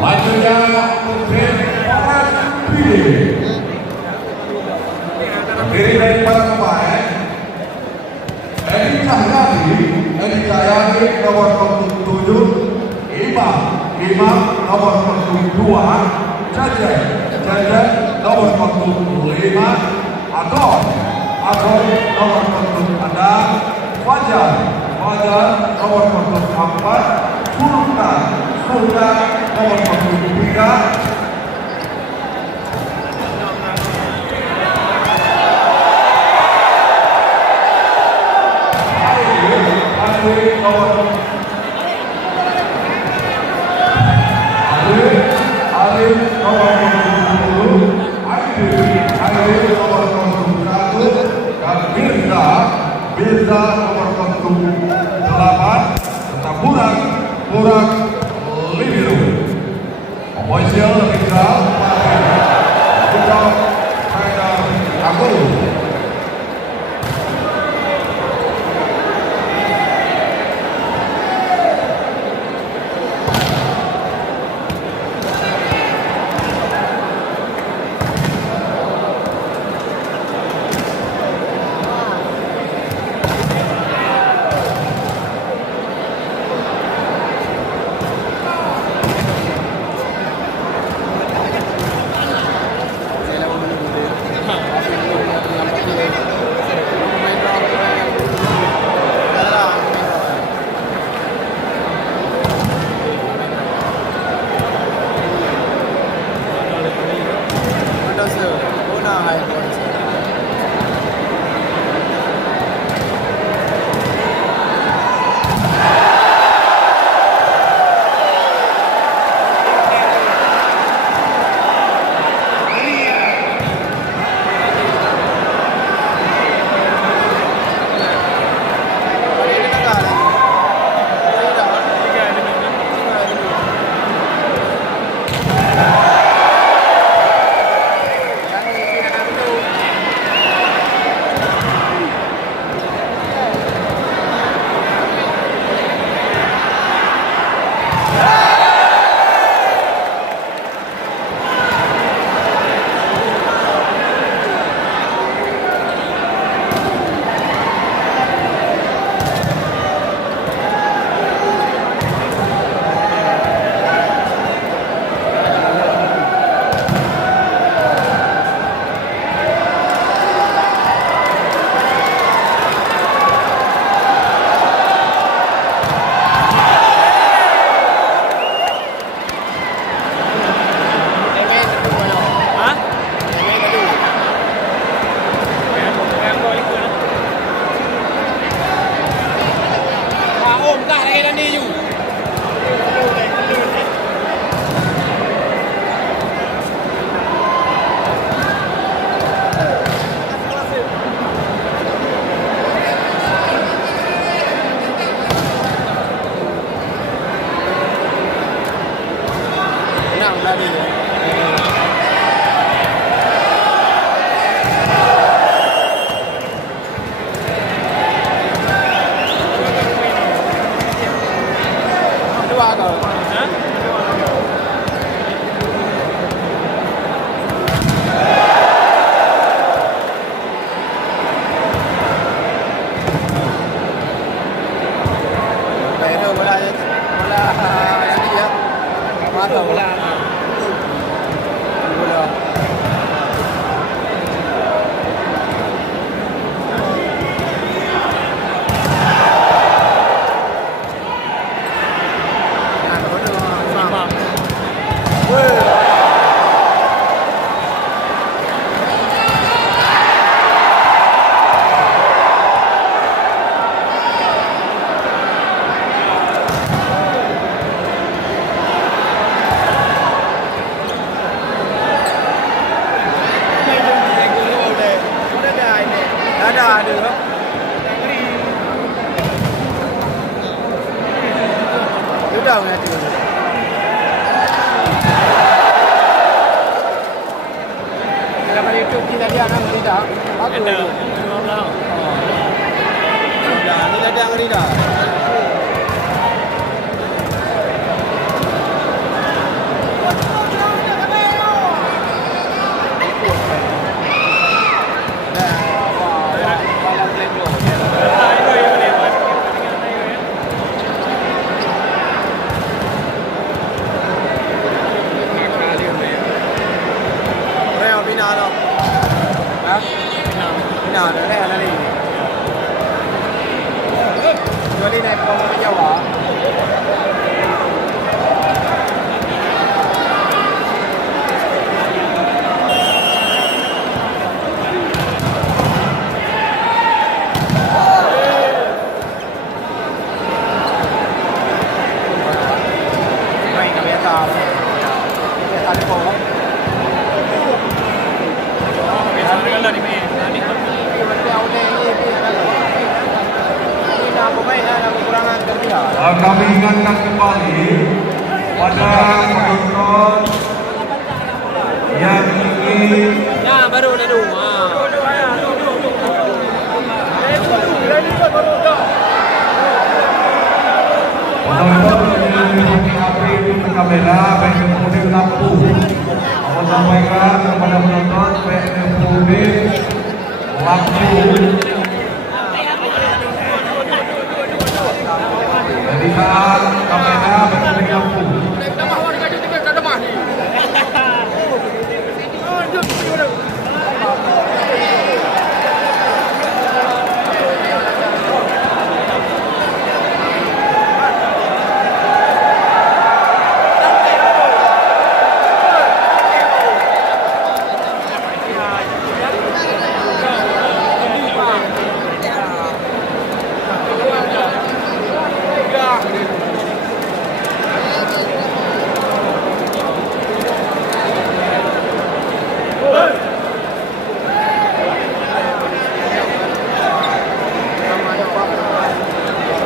Majunya Putri Poras Pidi. Terdiri dari para pemain Edi Cahyadi nomor 07, Imam nomor 02, Jajan nomor 05, Adon nomor 06, Fajar nomor 04, Sultan nomor 03, Arif nomor 20, nomor 21, dan Mirza nomor 8, serta Burak Libiru. Official Rizal Haidar Agung. Kami ingatkan kembali pada penonton yang ingin baru dah dulu. api di kamera, baik kemudian lampu. Aku sampaikan kepada penonton, baik kemudian lampu. Jadi saat kamera baik lampu.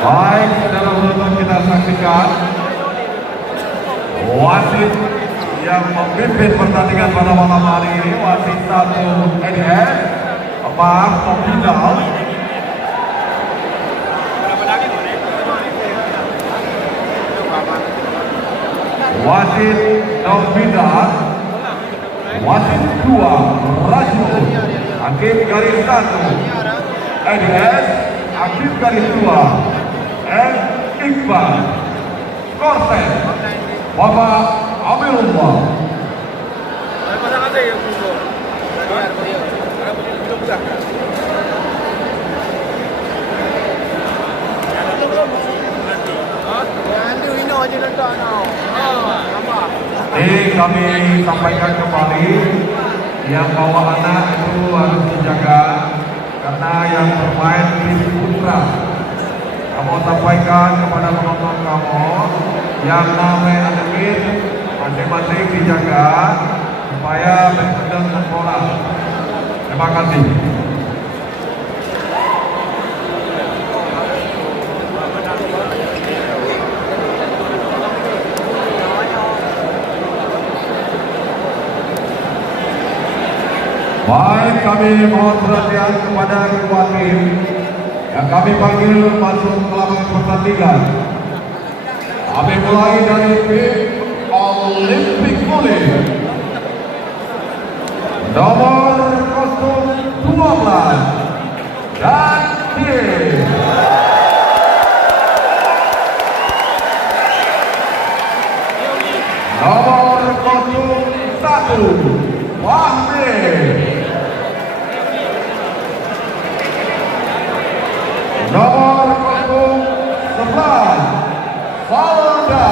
Baik, dalam penonton kita saksikan wasit yang memimpin pertandingan pada malam hari ini, wasit 1 NS Pak Topidal. Wasit Topidal, wasit 2 Rajul, hakim garis 1 NS, hakim garis 2 Iqbal, Korsen, Bapak Amirullah. Kami sampaikan kembali yang bawa anak itu harus dijaga karena yang bermain di putra. Kamu sampaikan kepada penonton kamu yang namanya admin masing-masing dijaga supaya benar sempurna. Terima kasih. Baik, kami mohon perhatian kepada ketua tim yang kami panggil masuk ke lapangan pertandingan. Kami mulai dari tim Olimpik Kulit. Nomor kostum 12 dan tim nomor kostum 1 Wahmi. Nomor kostum 11 Falda.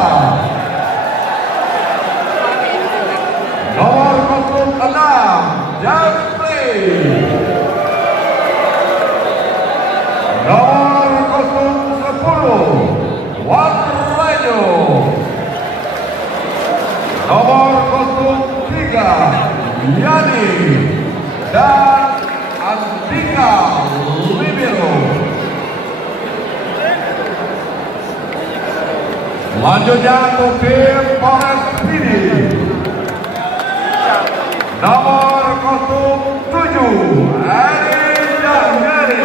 Nomor kostum 6 Jeffrey. Nomor kostum 10 Watrajo. Nomor kostum 3 Yani dan Andika Libero. Selanjutnya untuk tim Polres Pidi. Nomor kostum 7 Eri Jahyari.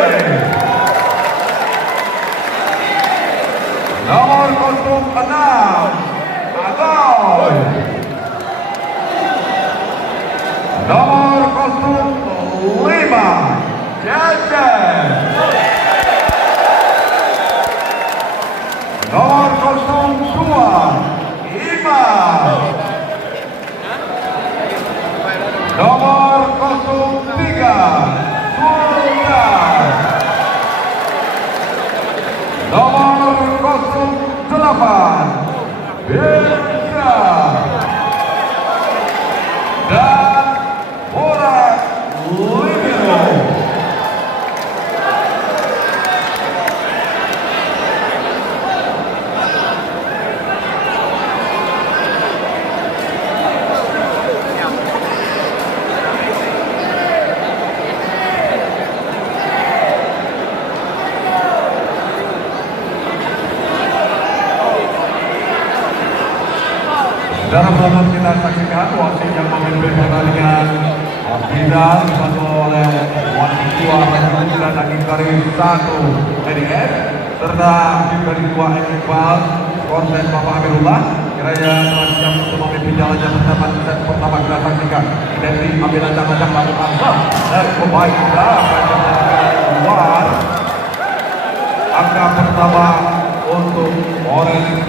Nomor kostum 6 Agoy. Nomor kostum 5 Jajan. Nomor kostum 2 Iman. Nomor kostum 3 Sultan. Nomor kostum 8 Birsa. Dan Borak Libero. Dalam penonton kita saksikan wasit yang memimpin pertandingan Abidal dibantu oleh wasit 2 dan daging garis 1 EDS serta tim garis 2 Iqbal konten Bapak Amirullah kiranya telah siap untuk memimpin jalannya pertandingan set pertama kita saksikan. Identik ambil ancang-ancang lakukan sah dan pemain kita keluar angka pertama untuk Orange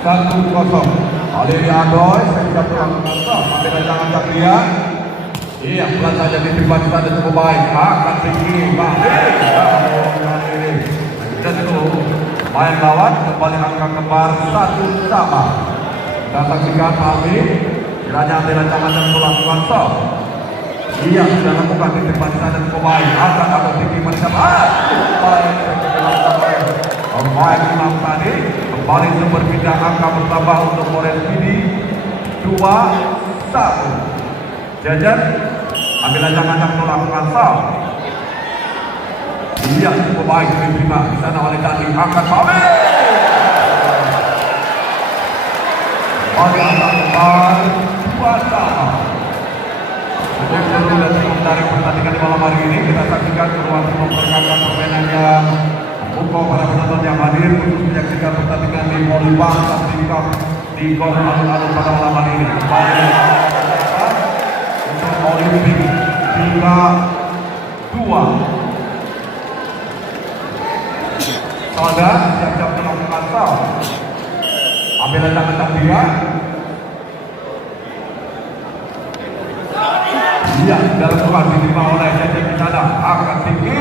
1-0. Aleri Adoy, saya pulang mantap, ambil ancang-ancang dia. Iya, pelan saja ditimbang sana cukup baik. Akan tinggi, balik. Dan itu main lawan kembali angka kembar 1 sama. Kita saksikan Almi, kiranya ambil ancang-ancang melakukan stop. Iya, sudah lakukan ditimbang sana cukup baik. Akan tinggi bersama. Baik, pemain Imam tadi kembali berpindah angka bertambah untuk Orange PD 2-1. Jajan ambil ancang-ancang melakukan foul. Iya, cukup baik diterima di sana oleh Dandi angkat Pamit. Pada angka 2-1. Untuk seluruh dan dari pertandingan di malam hari ini kita saksikan keluar memperkenalkan permainan yang untuk para penonton yang hadir untuk menyaksikan pertandingan di Volleyball Cup di Gor Alun-Alun pada malam hari ini. Untuk Olimpik 3-2. Saudara siap-siap melakukan foul. Ambil ancang-ancang dia. Iya, dalam bukan diterima oleh Jajan di sana akan tinggi.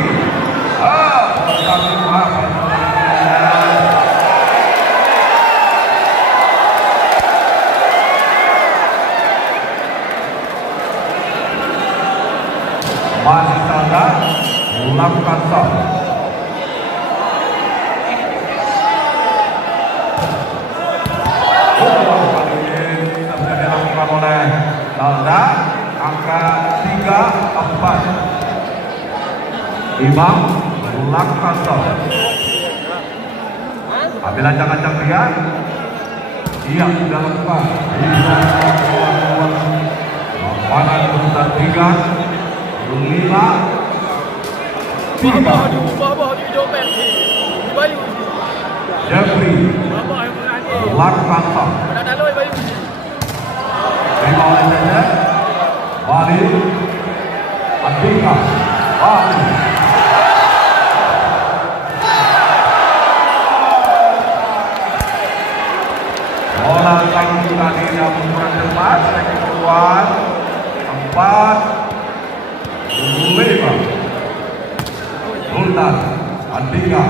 Masih saja melakukan stop. Kali ini sudah dilakukan oleh Salda angka 3-4. Imam melakukan stop. Ambil ancang-ancang dia. Iya, sudah lakukan. Lapangan berusaha 3-5. Jeffrey melakukan stop. Terima oleh Jajan. Bali Andika Bali. Bola kaki tadi namun kurang tepat. Lagi keluar 4-5. Sultan Andika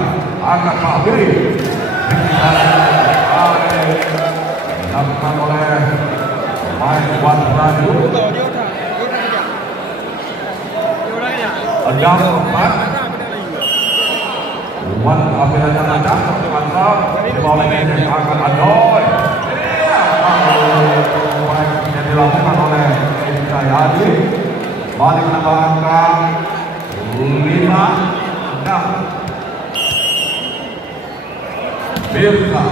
akan Bali. Dilakukan oleh pemain Wan Raju. Jam 4 Wan ambil ancang-ancang untuk asal dibawa oleh akan Adoy. Yang dilakukan oleh Jayadi. Balik nambah angka 5-6. Mirza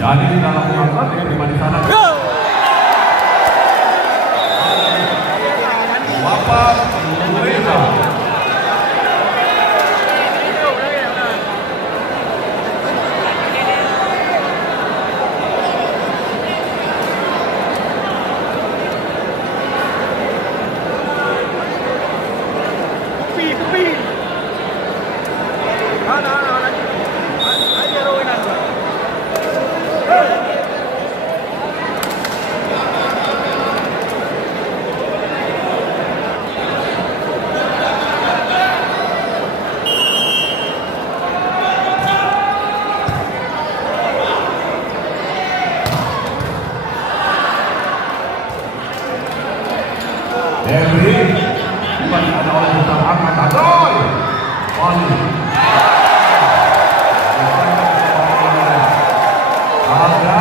jadi di dalam angka diterima di sana. Bapak Reza. Henry bukan ada oleh Sultan angkat Adoy. Bali. Ada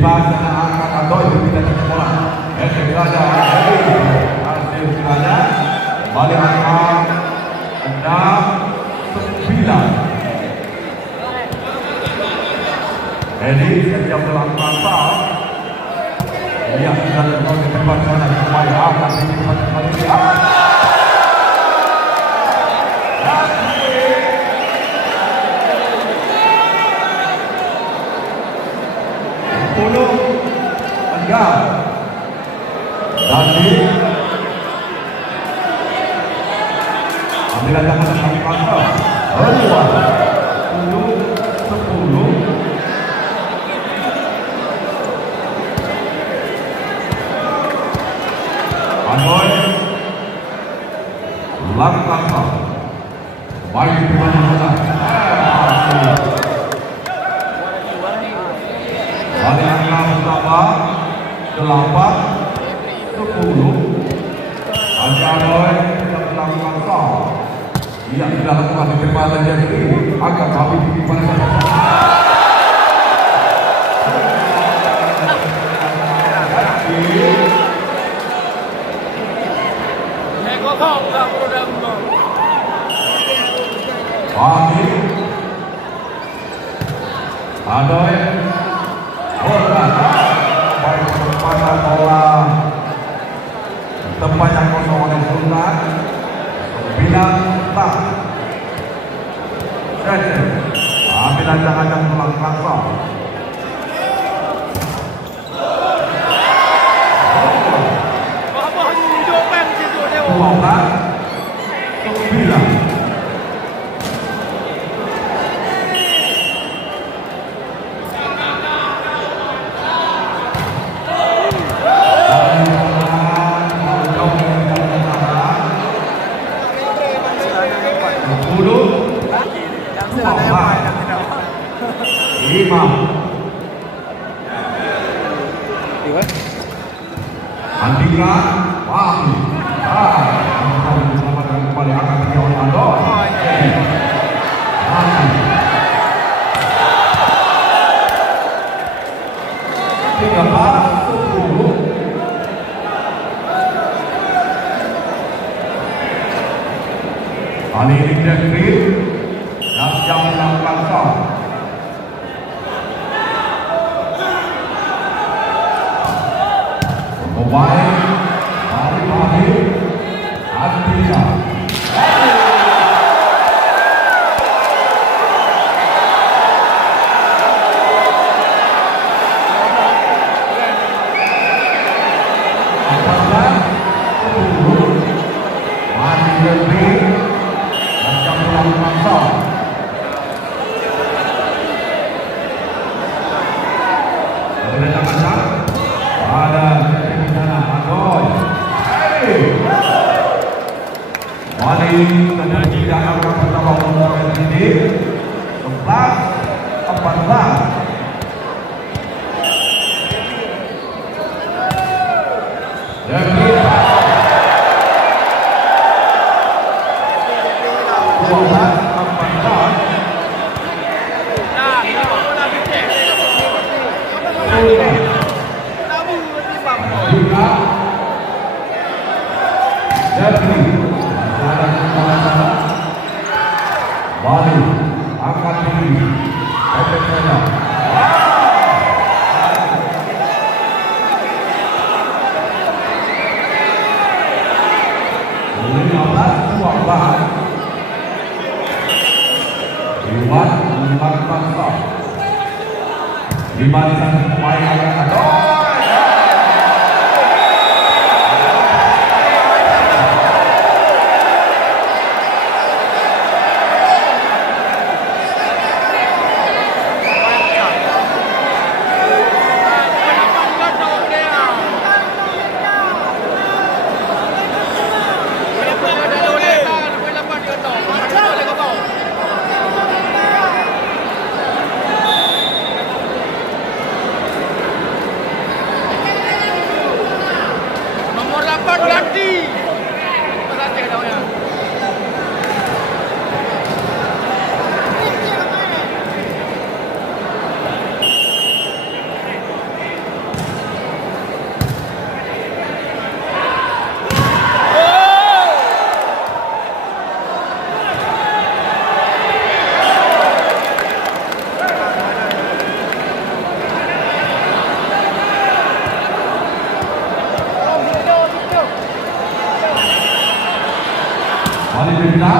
bebas dan angkat atau itu tidak tersekolah. Saja hasil kiranya balik angka 6-9. Jadi setiap dalam masa ia tidak terlalu ditembak sana supaya akan ditempat kali ini. Tadi ambil jangan kami pantau. Kedua 10. Andoi langkah bagi pemain balik angka pertama 8-10. Hanya Andoi tidak melakukan foul. Ia tidak lakukan kecepatan jadi agak kami di mana Pagi Andoi bola baik pada bola tempat yang kosong oleh Sultan bilang tak saja ambil jangan pulang langsung bola 9. Andika Wahyu kembali akan dijawab Andoi 13-10. Kali ini Jeffrey yang melakukan foul. Pemain dari Andika tidak akan pertama untuk ini 11-14. Jadi 12-14. Bali angkat tinggi efek saja Iwan melakukan foul di barisan pemain angkatan Mari kita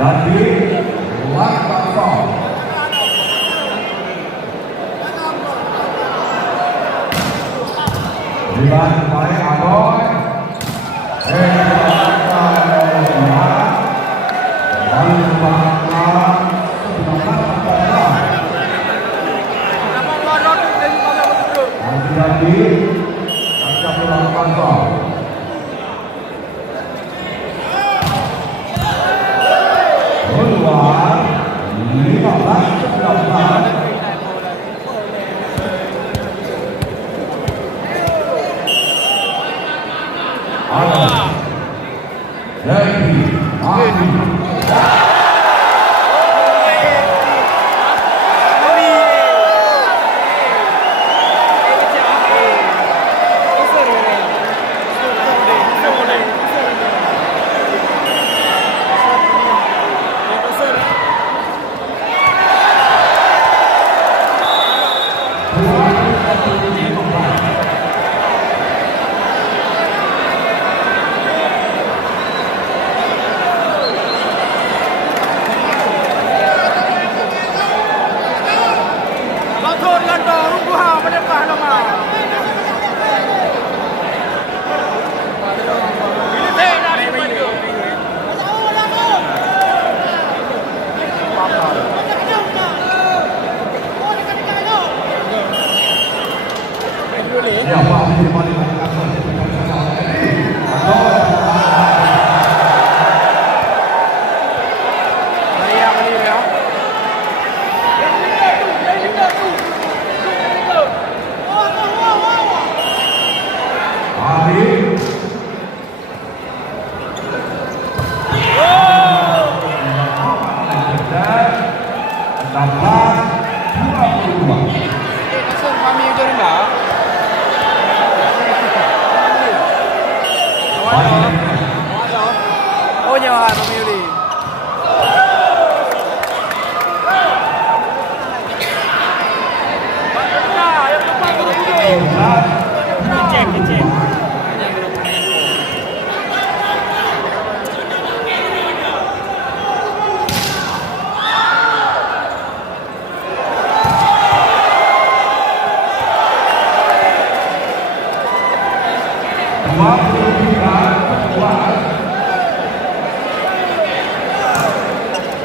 Tadi Lakasong dibantu oleh Adoy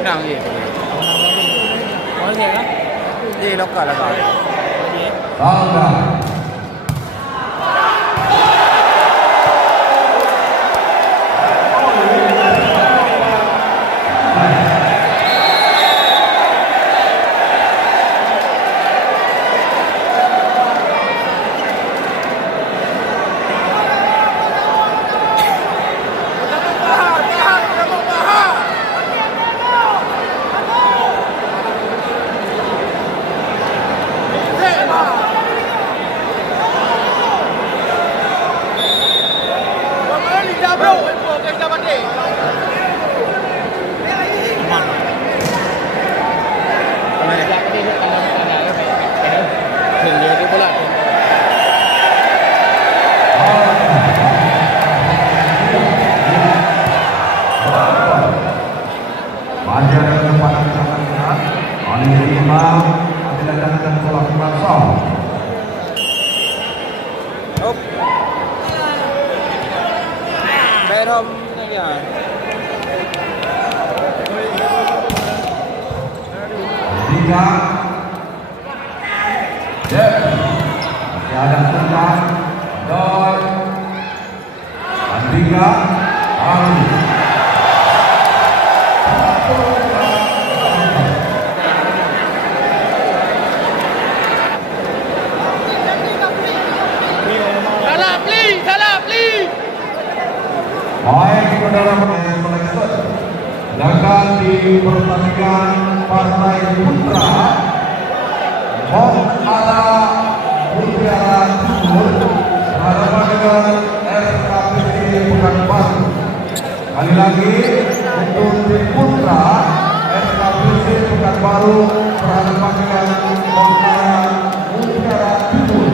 Menang je. Mana dia kan? Dia lokal lah kau. Salah. pertandingan partai putra Mongala Mutiara Timur berhadapan dengan RKPD Pekanbaru. Kali lagi untuk tim putra RKPD Pekanbaru berhadapan dengan Mongala Mutiara Timur.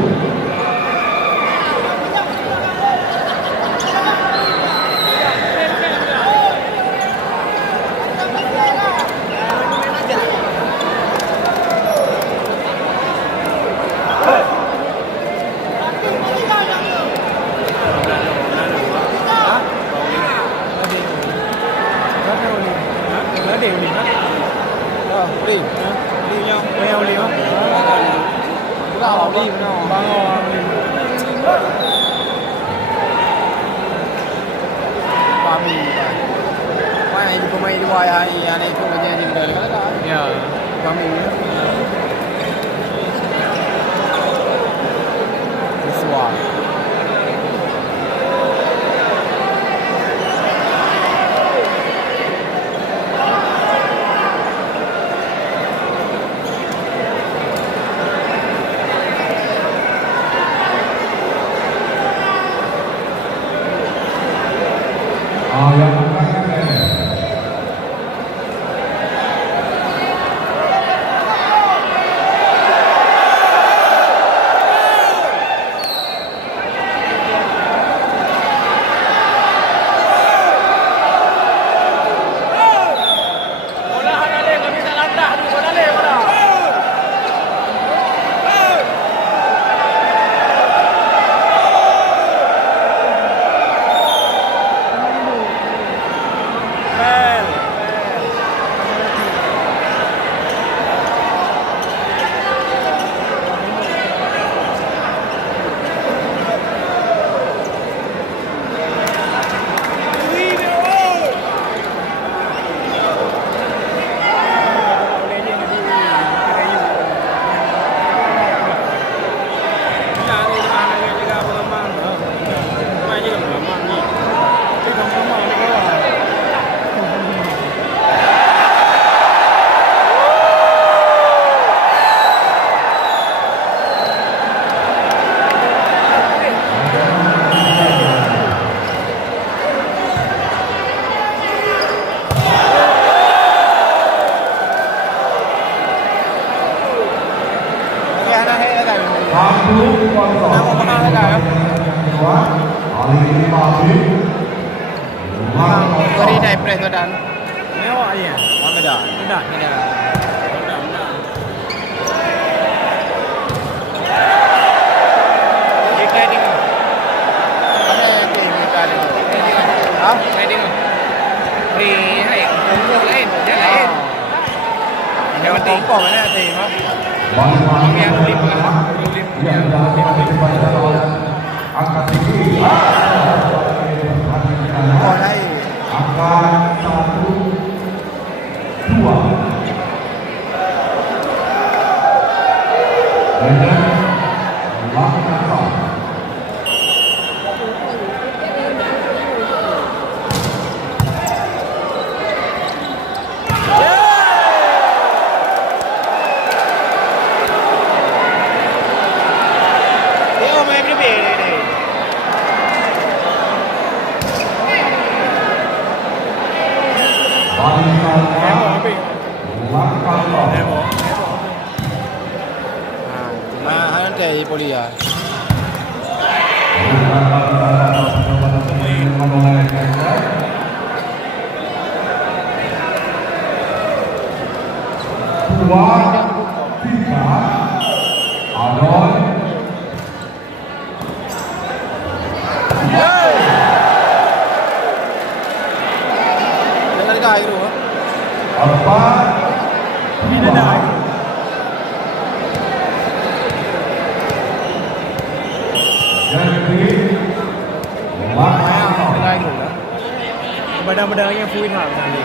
Badang-badangnya full hak tadi.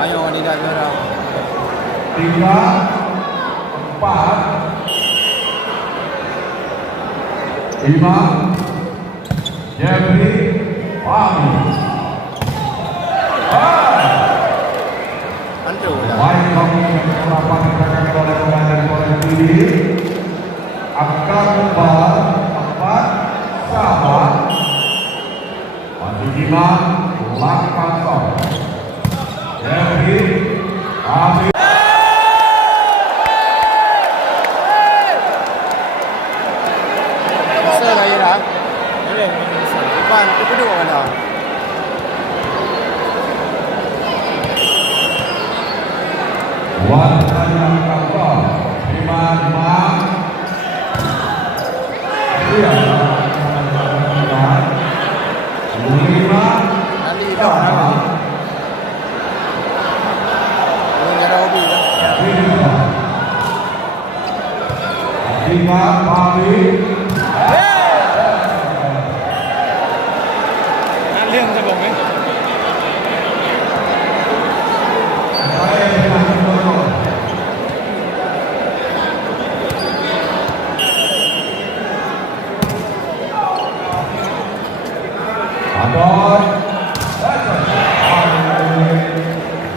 Ayo ni dah gerak. 3, 4, 5, Fahmi. Antu dah. Baik kami melakukan gerakan oleh komandan Polres Kediri akan kembali 4 sahabat masih 8-0. Jadi kami Sir lagi dah. Boleh. Depan tu duduk mana? buat yang kantor 5-5. Iya. 5. Ali dah dah. Ini ada hobi dah. 3 Fahmi. Liang sa bong eh. Adon.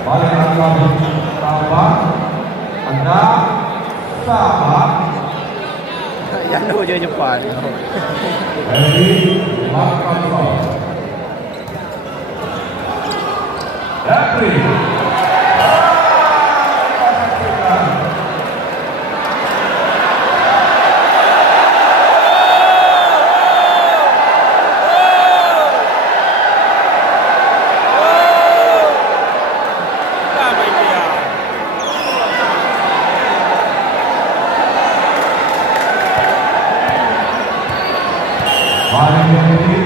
Balik angkat tambah. Anda sahabat. Yang tu je Jepun. Dari 8-0. Jeffrey. Balik Jeffrey.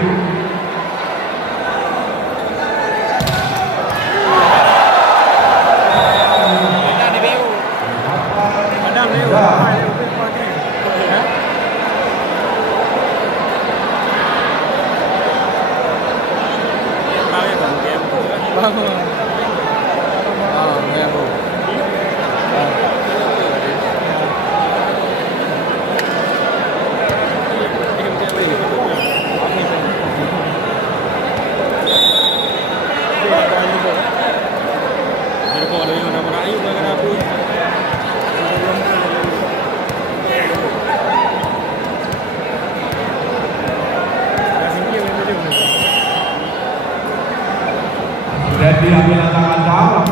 Jadi ambil tangan jawab.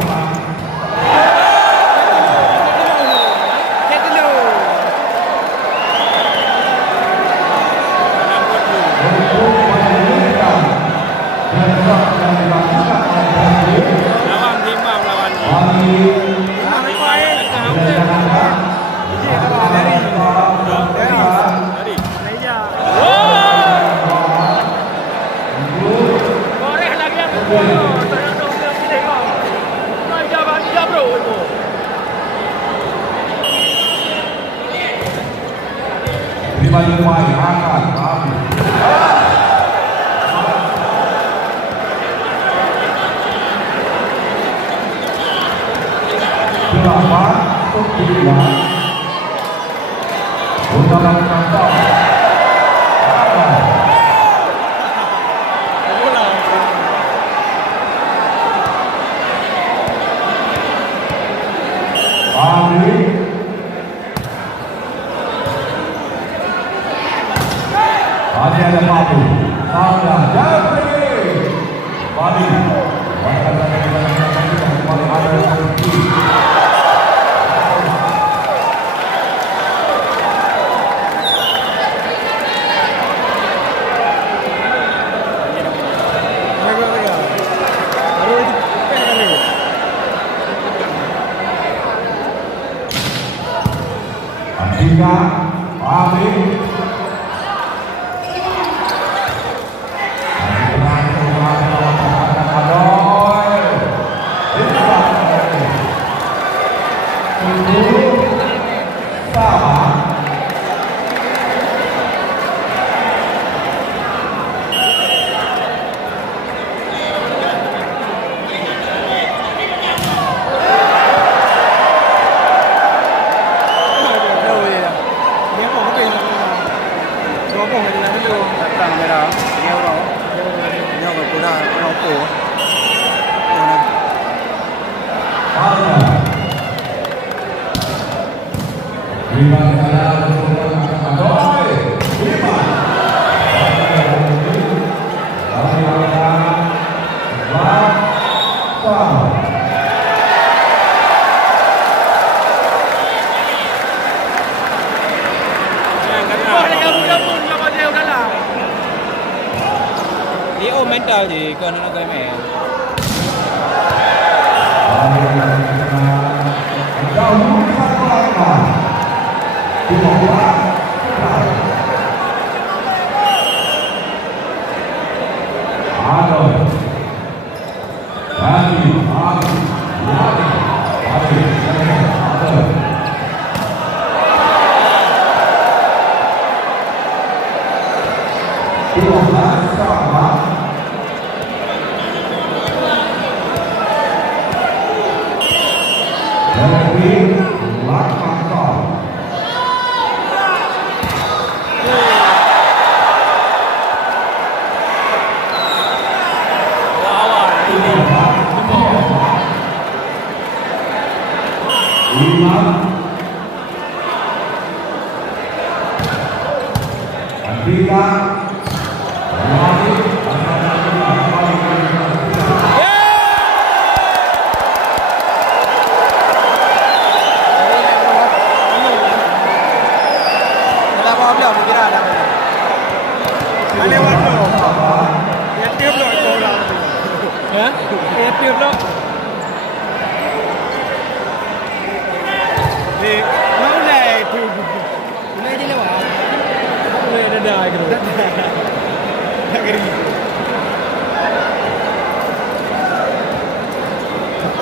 Balik baik angkat kami. Delapan untuk 9. Undangan kantor. Kami Tadi ada Papu, Sabda, Jeffrey, Bali, kembali ada โอ้นี่โอเมนต์เอาดิก่อนนั้นก็ไม่ Tiếp đó thì nó này thì này chứ đâu à này nó đời cái đó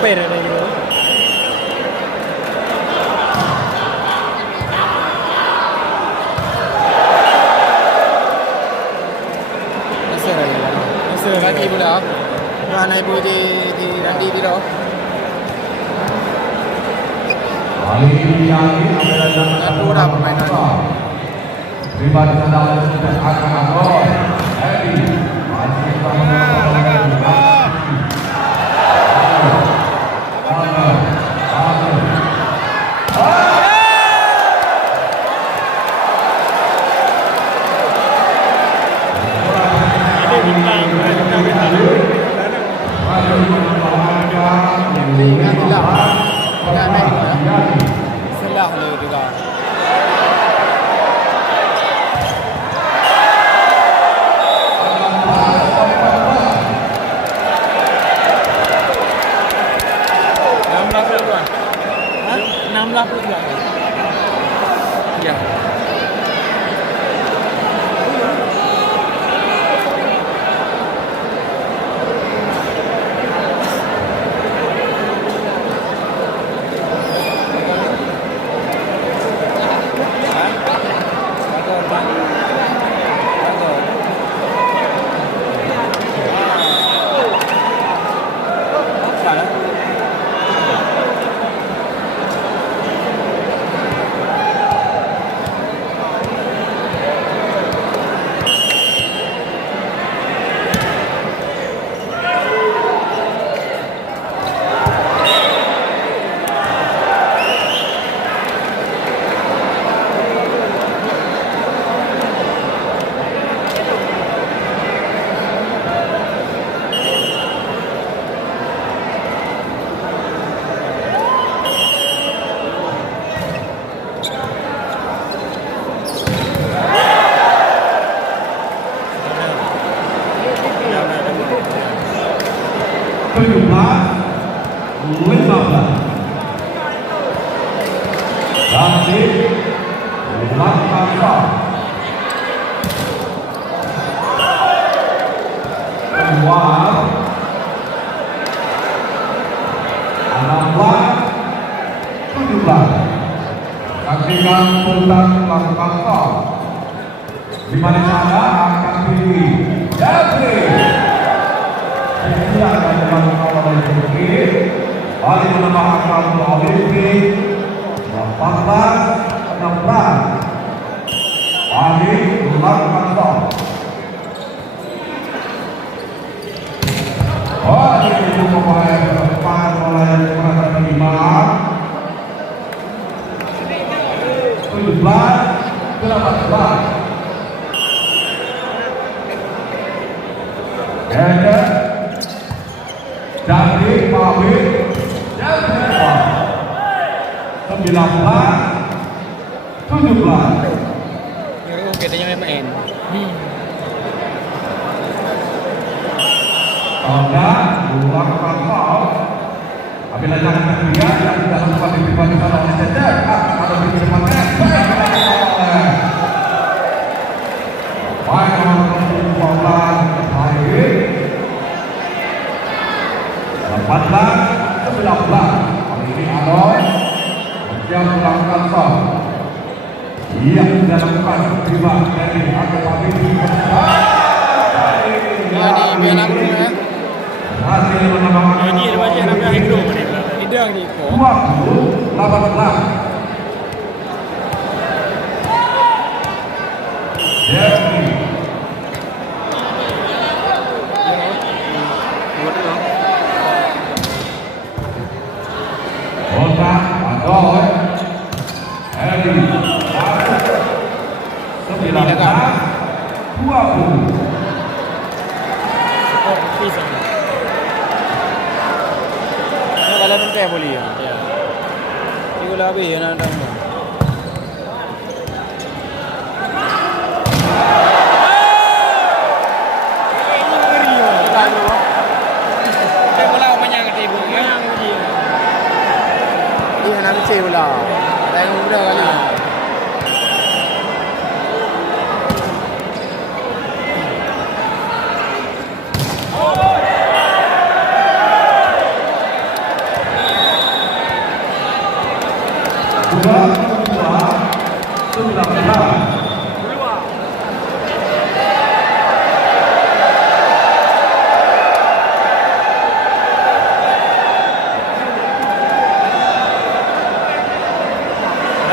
cái này rồi Nanti pula. Nah, naik pun di nanti di dah. Satu dah permainan. Terima kasih akan agor. Happy. Ya. Saksikan putar melakukan stop. Di mana sana akan pilih Jeffrey. Ini akan dilakukan oleh Turki. Bali menambahkan Olimpik 14-16. Bali melakukan stop. Oh, ini pemain depan mulai perhatian 17 18. Ada dari Mawid dan 19 17. Katanya main. Tanda dua kapal. Apabila jangan ketiga yang tidak sempat diperhatikan oleh Cecep, atau di depannya baik nomor 14 Hairi 14 19. Kali ini Aloy yang melakukan sol. Ia sudah lakukan terima dari Akabari. Ini biar aku ya. Hasil menambahkan Ini macam nak hidup ni. Hidang ni ko. 20 18. Jeremy Otak Adoy Eri 19 20. Oh, pisang. Kalau nanti boleh ya. Ini kalau habis ya nanti. Nanti pula. Ada yang muda kali.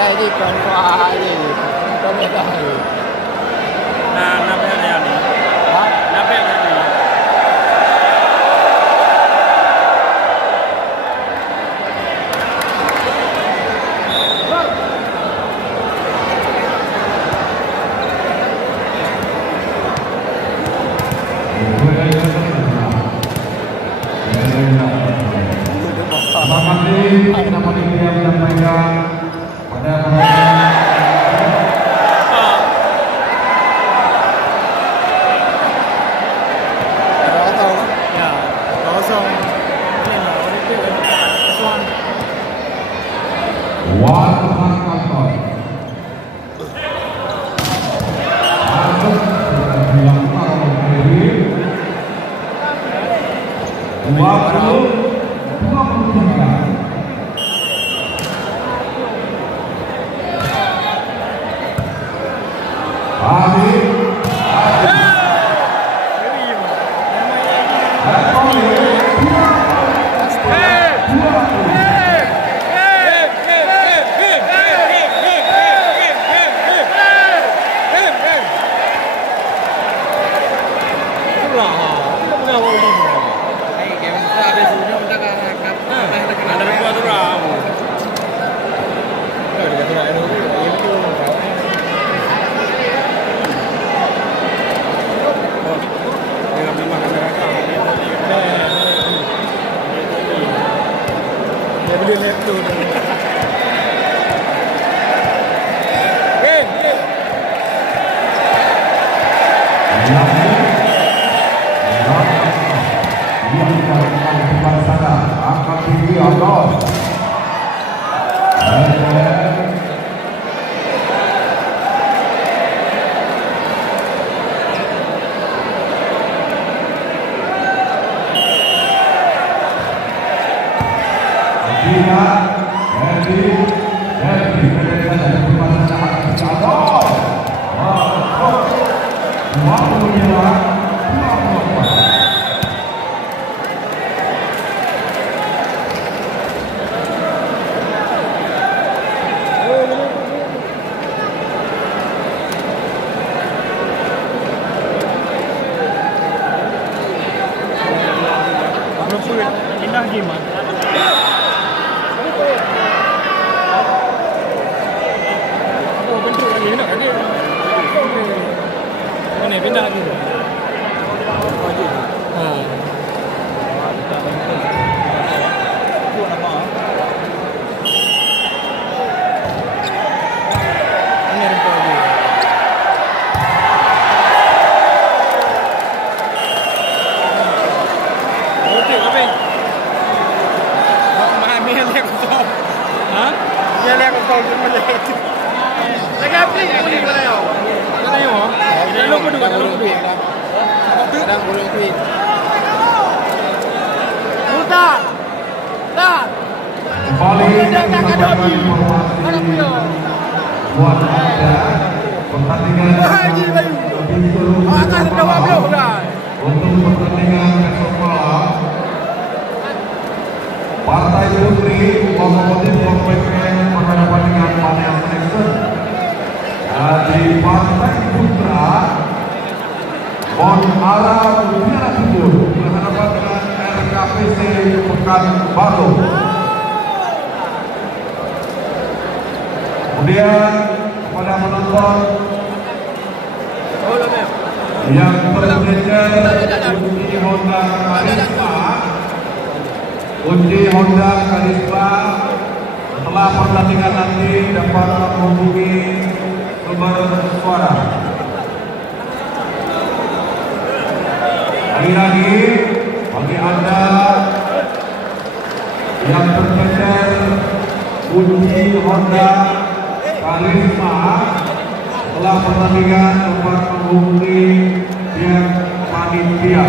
Ini kontra ini, komentar. Nah, namanya ni. Hah? Namanya ni. Terima kasih kepada panitia menyampaikan pada Hey, belum sulit pindah gimana? Oh bentuk lagi nak dia. Ini pindah lagi. Kembali menambahkan informasi buat Anda pertandingan untuk pertandingan besok malam Partai Putri Lokomotif Kompeten berhadapan dengan Panel Nexus. Di Partai Putra Bon Ala Mutiara Timur berhadapan dengan RKPC Pekanbaru. Kemudian kepada penonton yang berjejer Uji Honda Karisma setelah pertandingan nanti dapat menghubungi sumber suara. Lagi-lagi bagi Anda yang berjejer Uji Honda Karisma setelah pertandingan dapat menghubungi pihak panitia.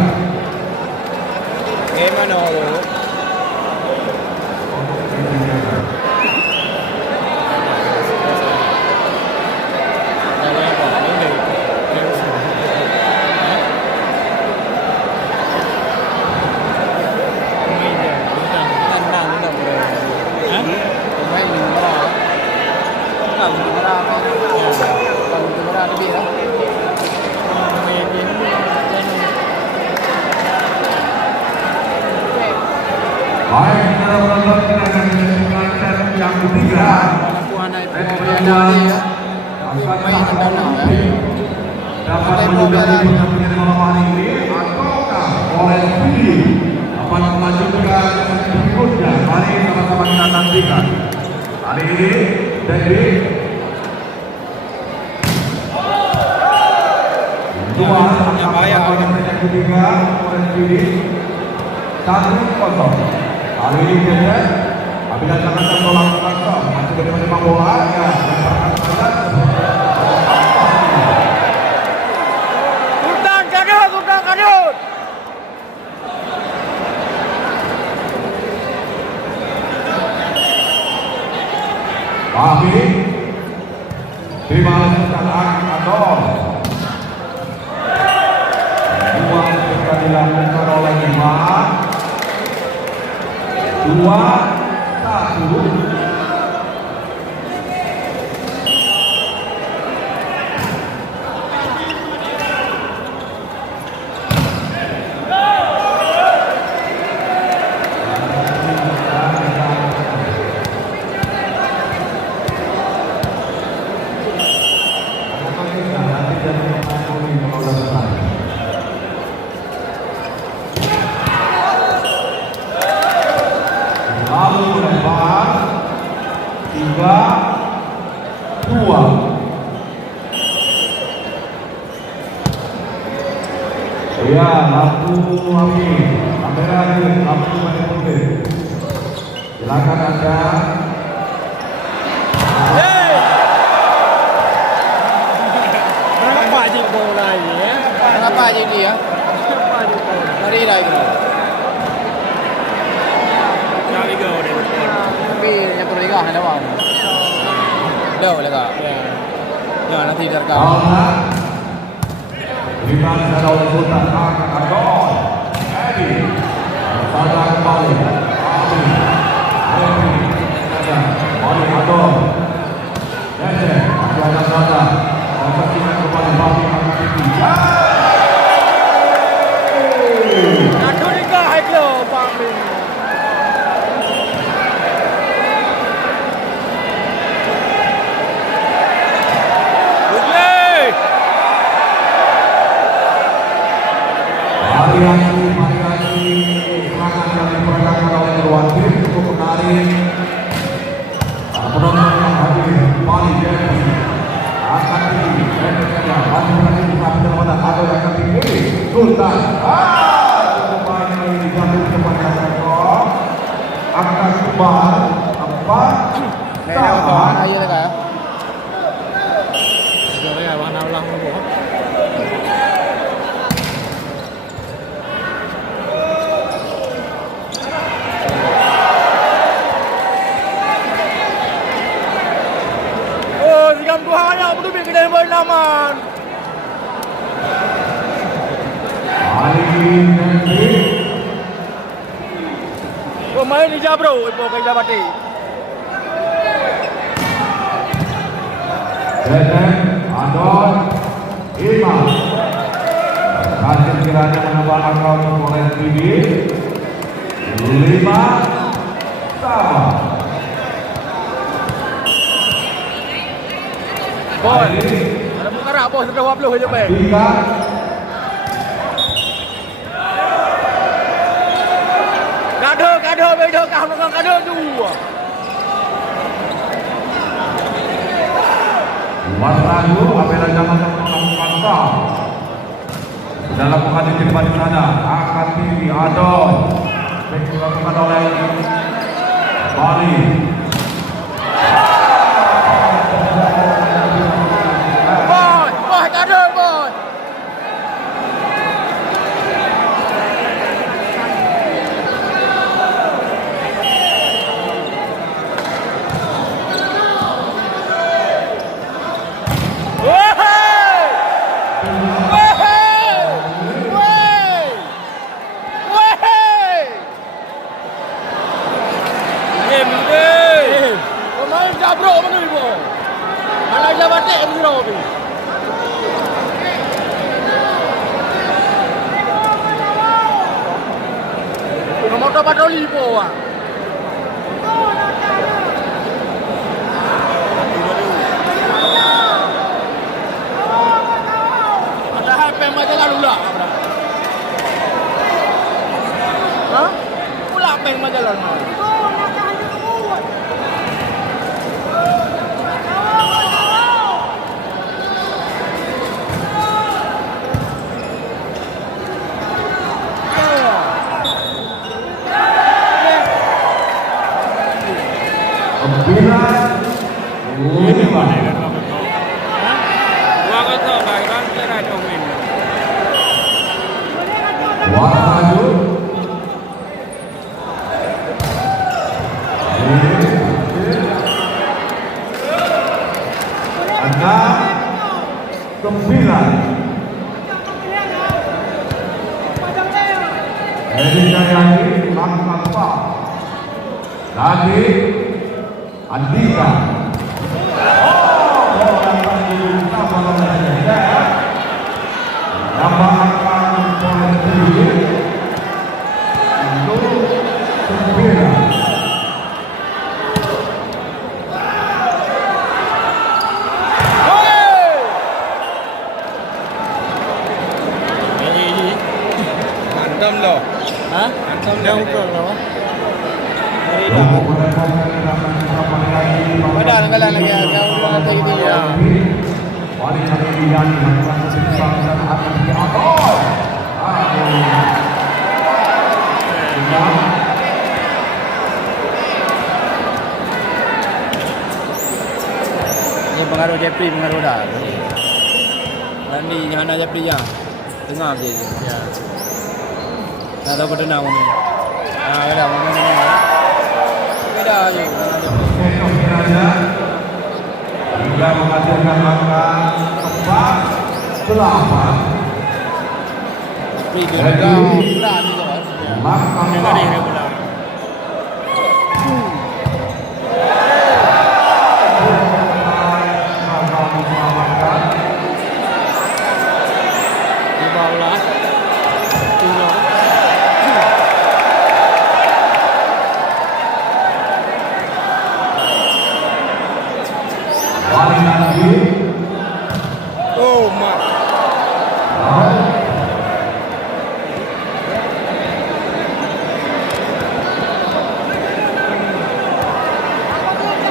Gimana lo? Baik, kita menonton kita akan menyaksikan set yang ketiga. Dapat menjadi pertandingan malam hari ini ataukah oleh Billy dapat melanjutkan berikutnya. Mari sama-sama kita nantikan. Hari ini Dedi dua yang ketiga oleh Billy 1-0. Kali ini Jejer apabila jangan tertolak kosong masih menerima bola ya Sultan kaget. Tapi terima kesempatan Adol dua ketika dilakukan oleh Lima 2-1. Lalu melempar 3-2. Ya, lampu api, kamera ini, lampu mati putih. Silakan Anda. Kenapa je bola ni ya? Kenapa je dia? Lari lagi. Lari go dia. Tapi yang ketiga ada bang. Dah boleh tak? Ya nanti direkam. Alat Beriman secara oleh Sultan akan Adol Edi Sada kembali Abi Edi Sada Oli Adol Ede masih ada Sada Mempersiapkan kembali Babi Angkat Tinggi. Nak nikah hai ke bang? lagi serangan yang diperagakan oleh kedua tim untuk menarik penonton yang hadir. Bali Derby akan tinggi dan masih berhasil sampai dalam ada akan tinggi Sultan. Cukup banyak dijatuh kepada Sekor akan kembali 4 sama. Ayo dah kah? Rồi cái bạn nào làm không có. Jam 2 hanya perlu bikin dari berlaman. Pemain ni Jabro, ibu kaya Jabati. Deden, Andon, Imam Kasih kiranya menambah angka untuk oleh TV 5 sama. Boy, ada muka rak bos sudah 20 je baik. 3 Gaduh, bedo kau nak gaduh tu. Warnaju apabila zaman-zaman melakukan sah dalam menghadapi depan di sana akan tinggi Adon yang dilakukan oleh Bali. Boy, gaduh boy. Jabro mana ni bo? Anak Jabati ni bro ni. Motor patroli po ah. Ada HP macam lalu lah. Hah? Pula peng macam lalu. Ini mana kan? Gua kata bayar kita ada win. Warnaju enam 9 Edi Jayadi melakukan foul. Tadi Andika. Nambah angka poin tinggi untuk 9. Antam lo. Hah? Antam dah ukur lo. Ada nenggalan lagi yang orang kata gitu ya. Wali kali yang melakukan kesimpulan dan akan diatur. Ini pengaruh Jeffrey, pengaruh dah. Dan ni yang ada Jeffrey ya. Tengah je. Ya. Tak tahu pada nama ni. Ada mana ni? Beda je. Esok kiranya hingga menghasilkan angka 4-8. Jeffrey juga pula ni je. Maka Jangan dia pula. Oh my.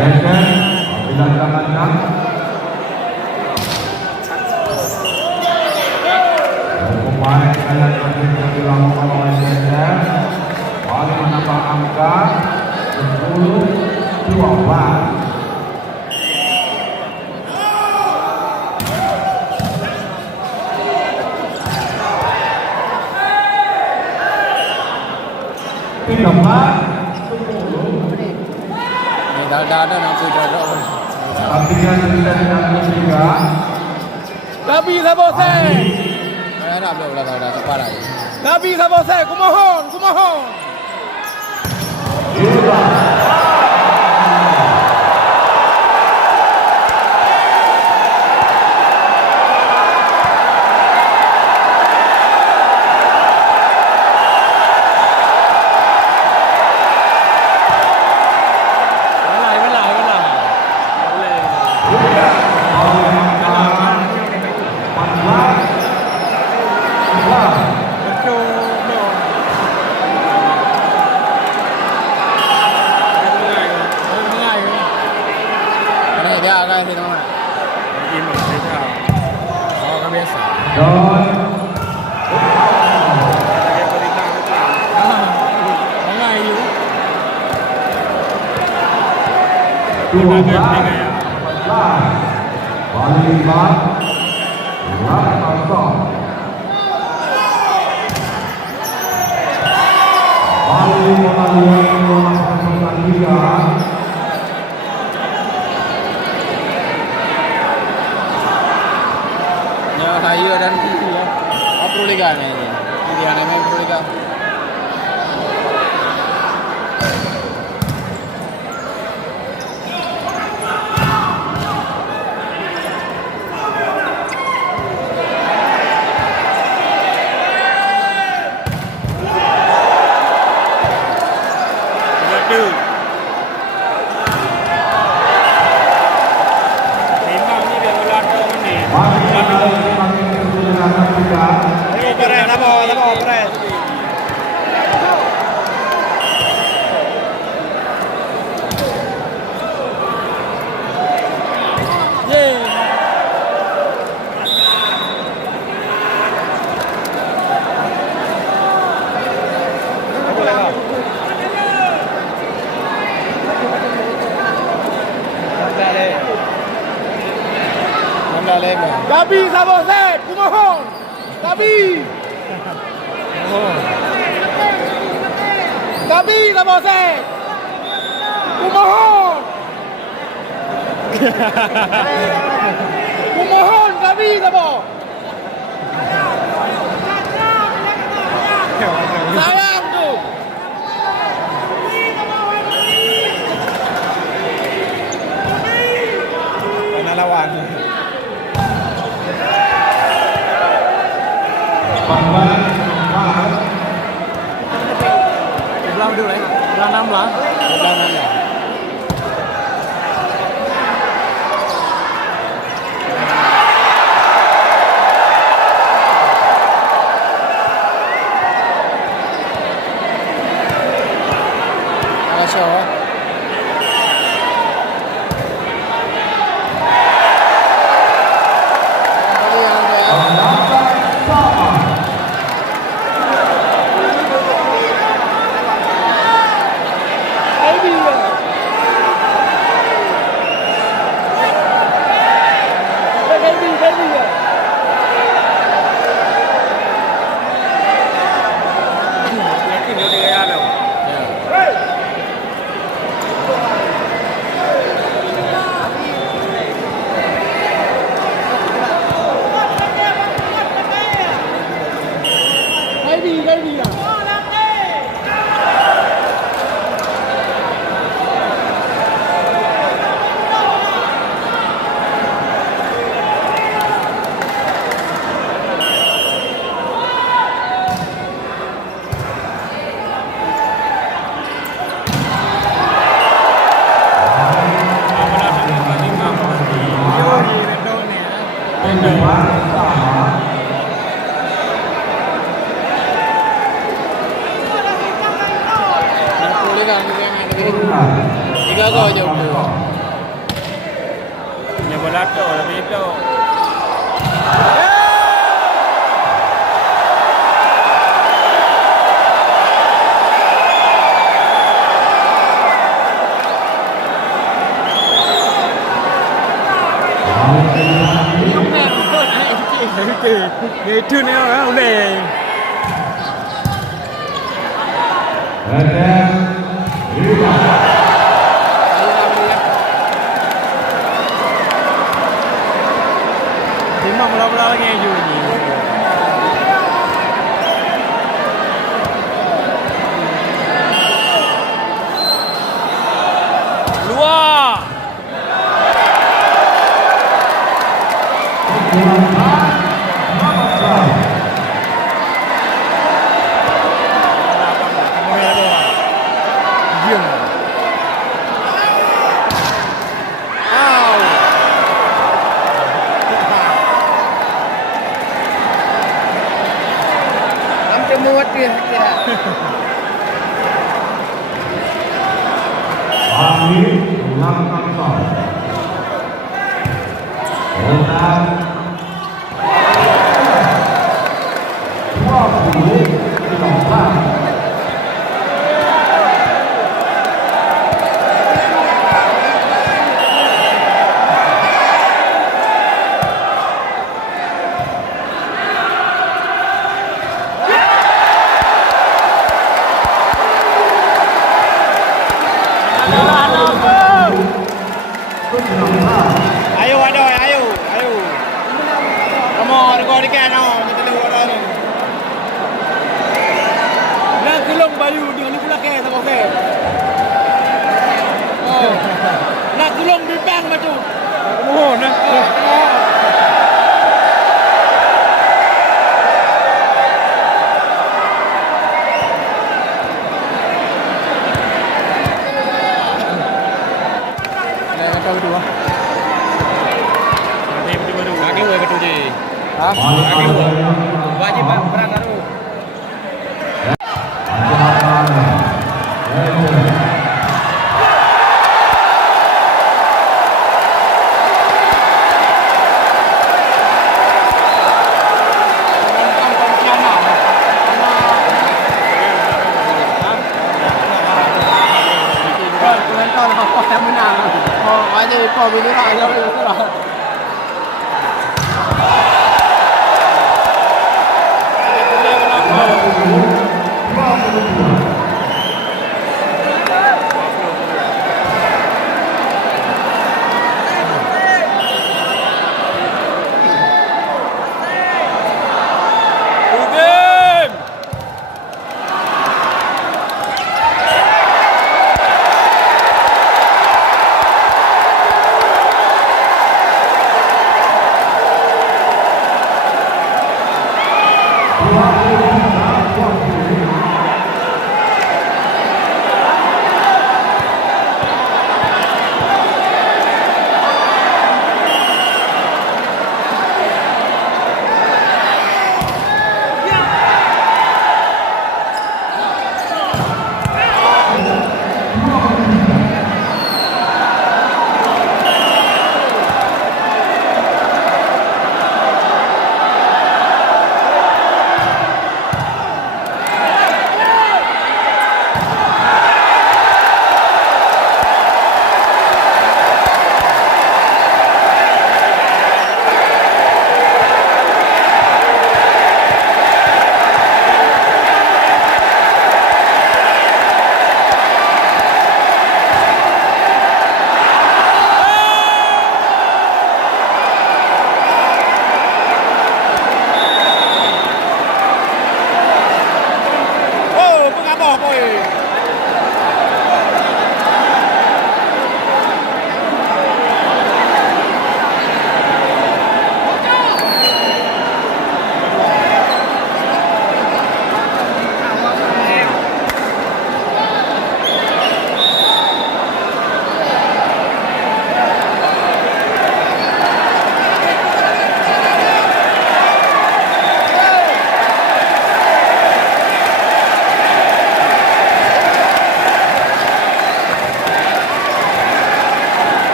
Esen, bila jangan pemain kalian berjaya dilakukan oleh Esen, paling menambah angka 10-12. Dah ada nak pergi dah. Artinya kita tidak juga. Gabi Sabose. Nak boleh dah tepat lagi. Gabi Sabose, kumohon. Dia akan sini mana? Ini mereka. Oh, kami biasa. Dan dua Bali 5 Bali melalui 3. Saya dan Pro Liga ni. Ini yang main Pro Liga. Gabi Sabose, kumohon. Gabi Sabose. Kumohon Gabi Sabose. Sayang tu. Mana lawan? Belah dulu eh. Belah 6 lah. Belah 6 lah. Masuk. Tiga gol je. volato lebih tu. Itu ni orang boleh. Lima mula-mula lagi hijau ni. Luar. Muat dia kira. Akhir ulang tahun. Tentang 20 Ayo adoy, ayo. Come on, go again now. Kita lihat orang ni. Nak kelong bayu dengan lupa laki tak okey. Oh. Nak kelong bibang macam. Mohon nak. Wajib berang baru. Kau boleh nak ajar dia lah.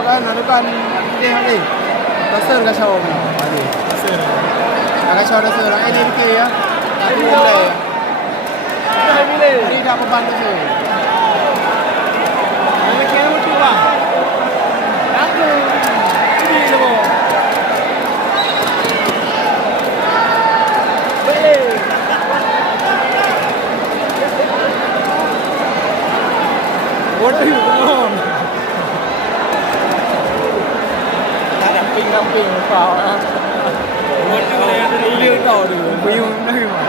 kan depan dia hari. Rasa kacau ni. Kacau rasa orang ini dikit ya. Tapi boleh. Ini dah beban tu. Ini kira betul bang. Aku ini loh. What are you doing? Camping vào á. What do you liêu tàu được view nơi mà.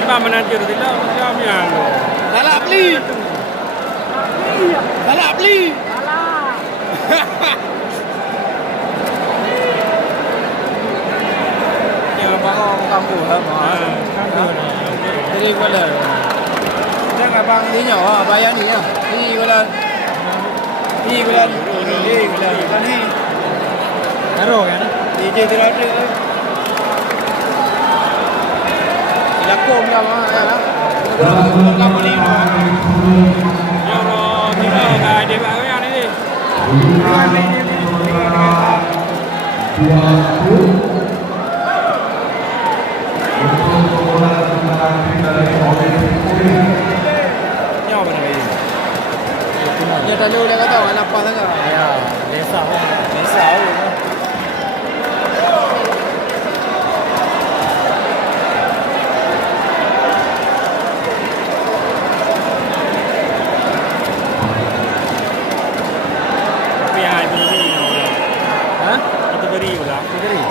Iba mana chưa được đâu, cho nhà rồi. Salah beli. Salah beli. Salah. Jangan bangun kampung lah, jadi kalau jangan bang ni nyawa bayar ni ya. Ini kalau ni kan ni. Naro kan? DJ terada. Lakom lah mah ya. Kamu ni. Ya Allah, kita dah ada bagai yang ni. Nyawa mana ni? Dia tadi dia kata mana apa sangat. Ya, lesau. Lesau. Tapi yang itu beri lah. Hah? Itu beri lah. Beri.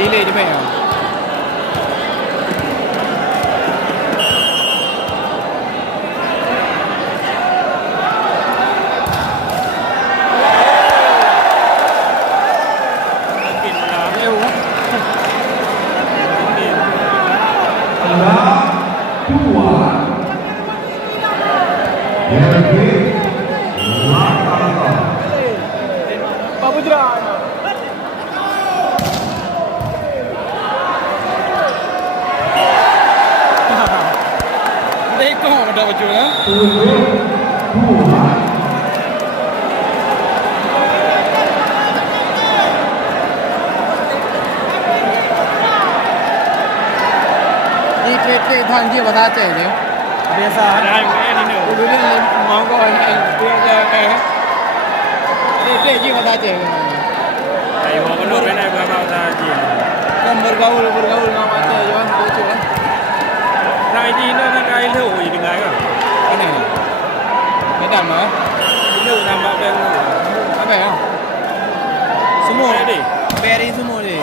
delay dia main. Thằng kia mà ta trẻ nhỉ? Bây giờ đây cái này nữa. Tôi lên lên món coi anh bây giờ cái để gì mà ta trẻ rồi. Thầy họ có nói bên này bao ta gì? Kan bergaul nggak mati, jangan Thai gì nó thằng cái lựu gì đừng cái cả. Cái này này. Cái đầm đó. Cái lựu nằm ở bên. Có phải không? Sumo đấy đi. Bé đi sumo đi.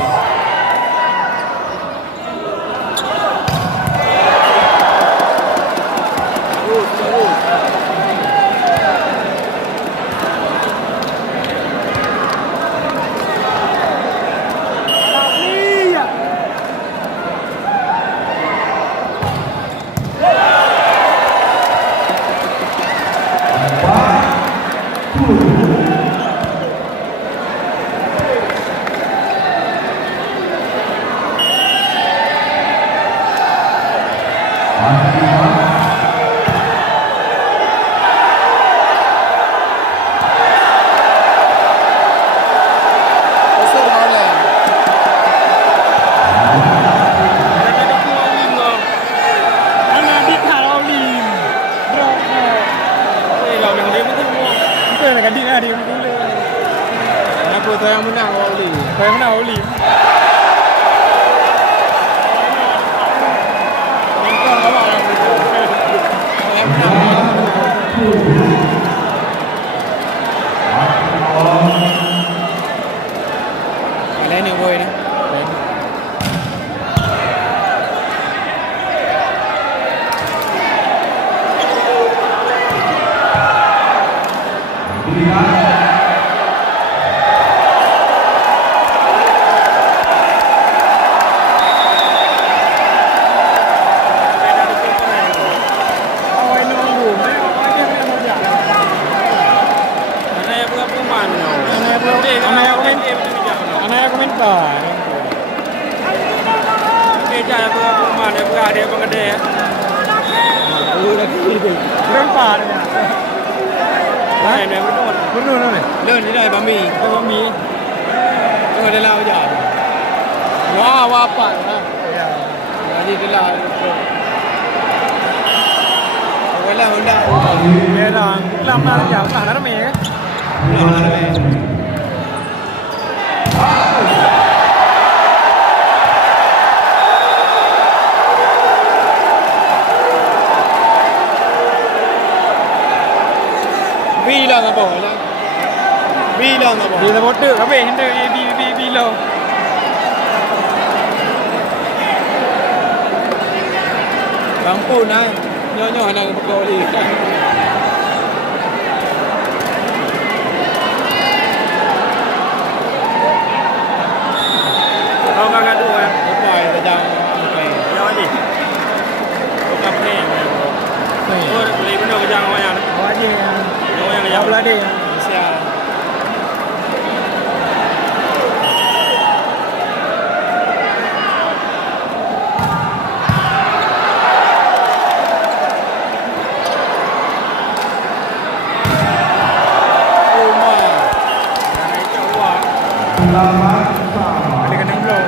Tôi không nào lì, tôi không nào lì. Mình còn có bảo là em nào. Lấy nhiều vui đấy. Anaknya aku main bar. Oke, jangan mana dia gede ya. Keren par ya. Ini berdua. Berdua nih. Learn ini dari bami. Bami. Itu ada lau jalan. Wah, apa lah. Ya. Jadi dia lau. Wala Honda. Ya dah. Lama jauh sana ramai kan. Lama ramai. Bilang apa lah? Bilang apa? Bilang bodoh. Apa yang hendak bilang? Lampu nak, nyonya nak berkoli. Kau kan ada orang, apa yang sedang apa? Yang ni, bukan ni. Oh, beli benda kerja awak yang. Awak je yang. Yang belah dia. Sial. Ada kena blow.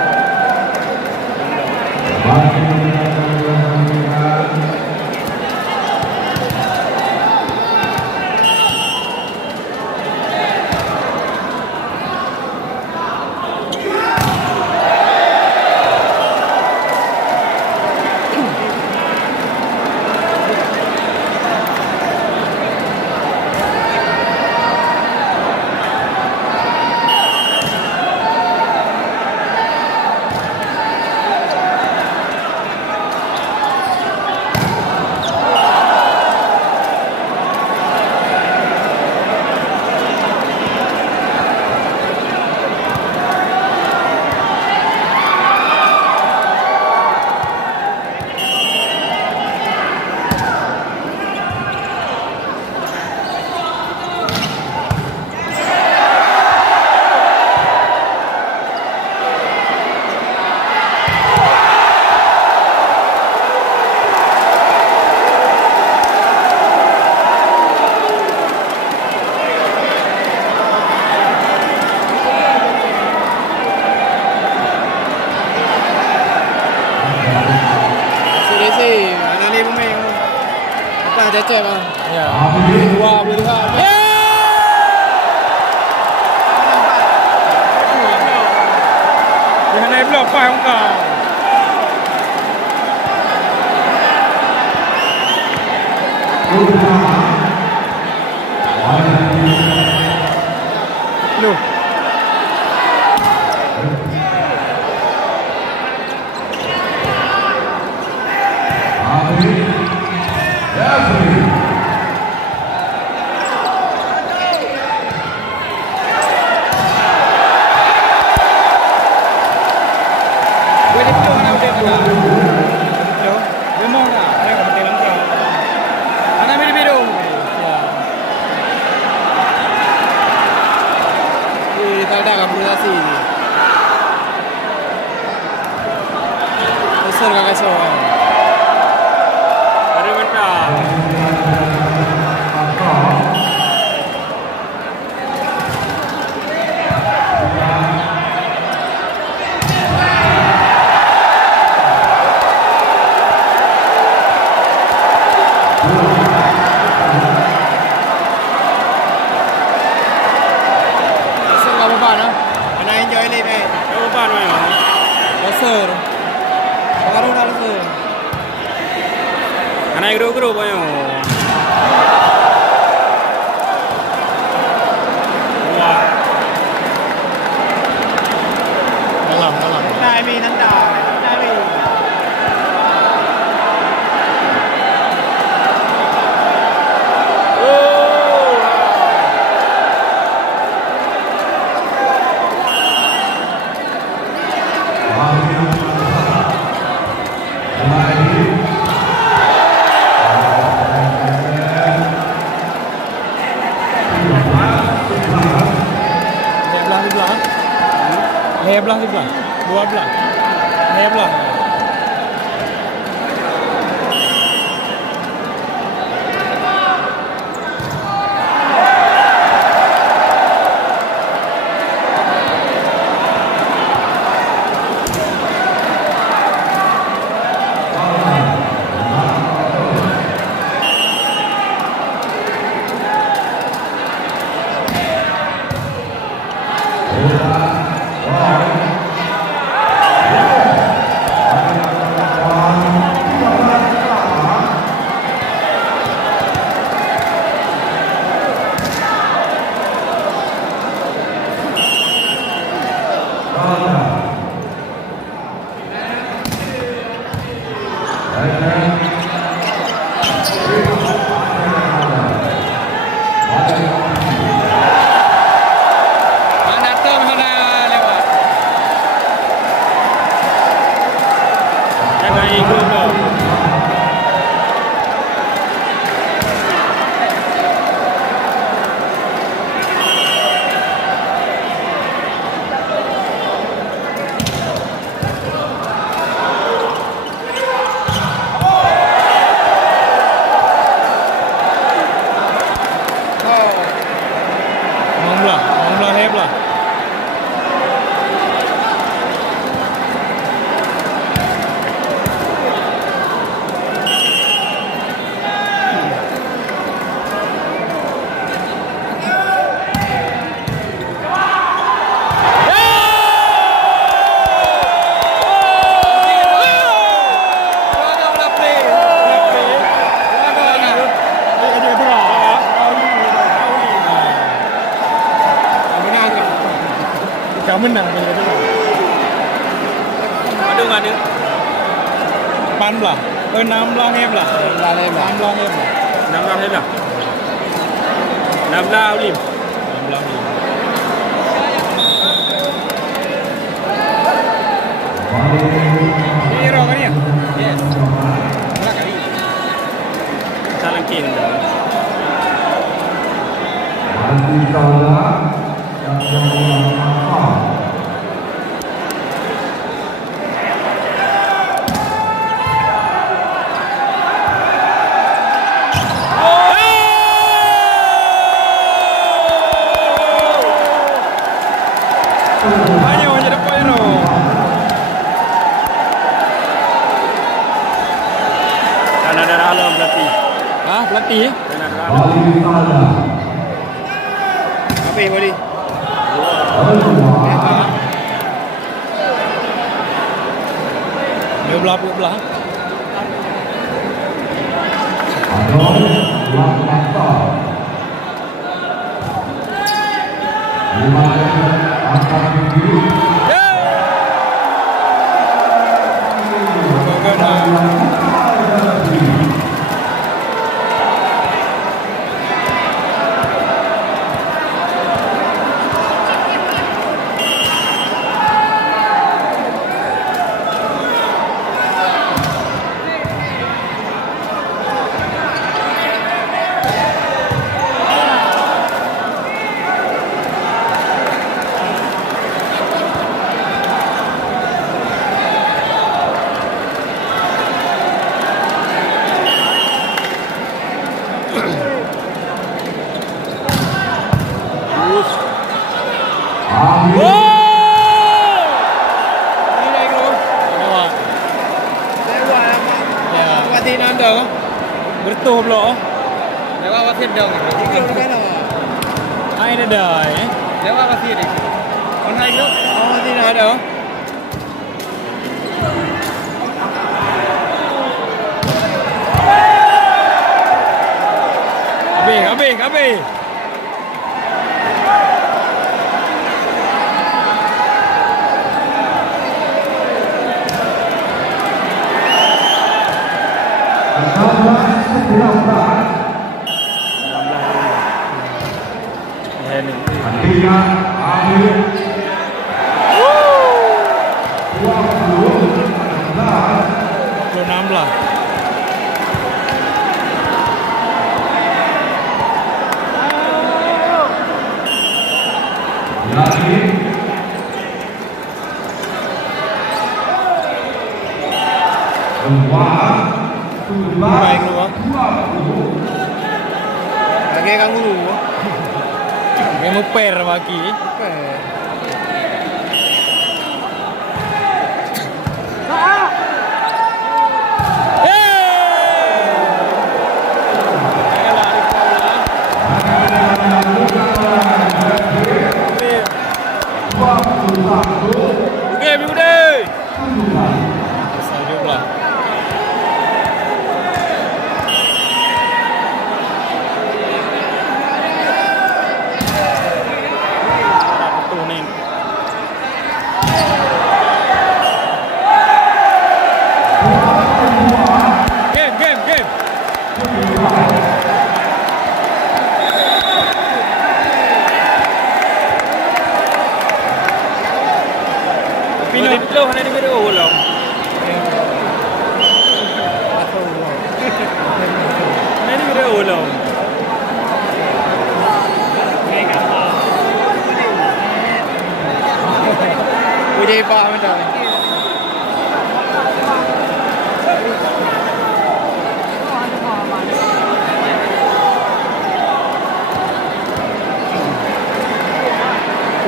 cecep bang. Ya. Dua boleh juga. Dia naik blok apa yang kau? Loh. Boleh tu orang boleh tu. Yo, memang tak. Saya kau mati lengkap. Anak biru-biru. Tak ada kapulasi ni. Besar kakak soal. Ada mentah. Besar. Baru dah besar. Anak guru-guru banyak. Wah. Dalam. Nai mi nanda. Nai mi. Sebelah. 12. Sebelah. Menang boleh tu. Ada. 16 belah. 16 hem lah. 16 hem lah. 16 olim. 16 olim. Ini roh kan ya? Yes. Belah kali. Salah king. Nanti salah yang banyak aja dapat ya no. Kan ada dalam pelatih. Hah, pelatih? Apa ini boleh? Dia belah. Langkah lima angkat tinggi Bertuh pula. Lewat wasir dong. Ini udah kan apa? Ai dah dah. Lewat wasir ni. Mana itu? Oh, tidak ada. Habis. Artinya akhir 16. Yakin Baik lu. Lagi kang guru. Yang muper bagi. Pino hanya di video ulang. Hanya di video ulang. Udah pak macam.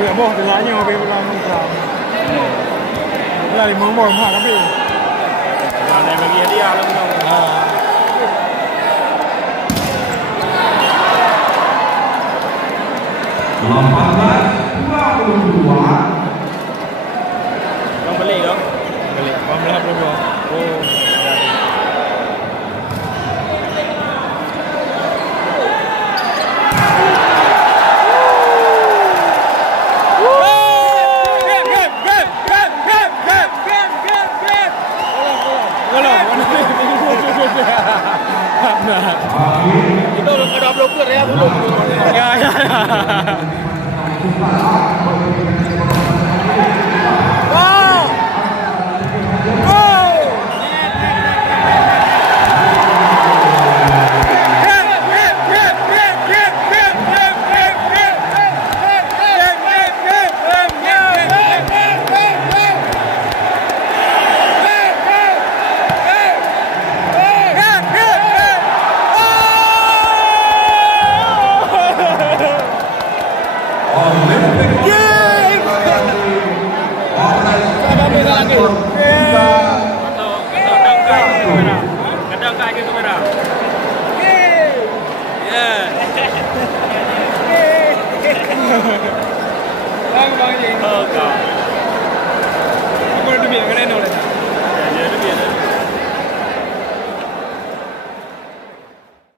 Tôi bỏ từ lá nhiều bên làm không sao. Là thì muốn bỏ hả các vị. Và này mà kia đi ăn không đâu. Không beli không? Beli. Không beli belum. Oh. Itu ada blogger ya dulu. Ya. Wow. Bang gì?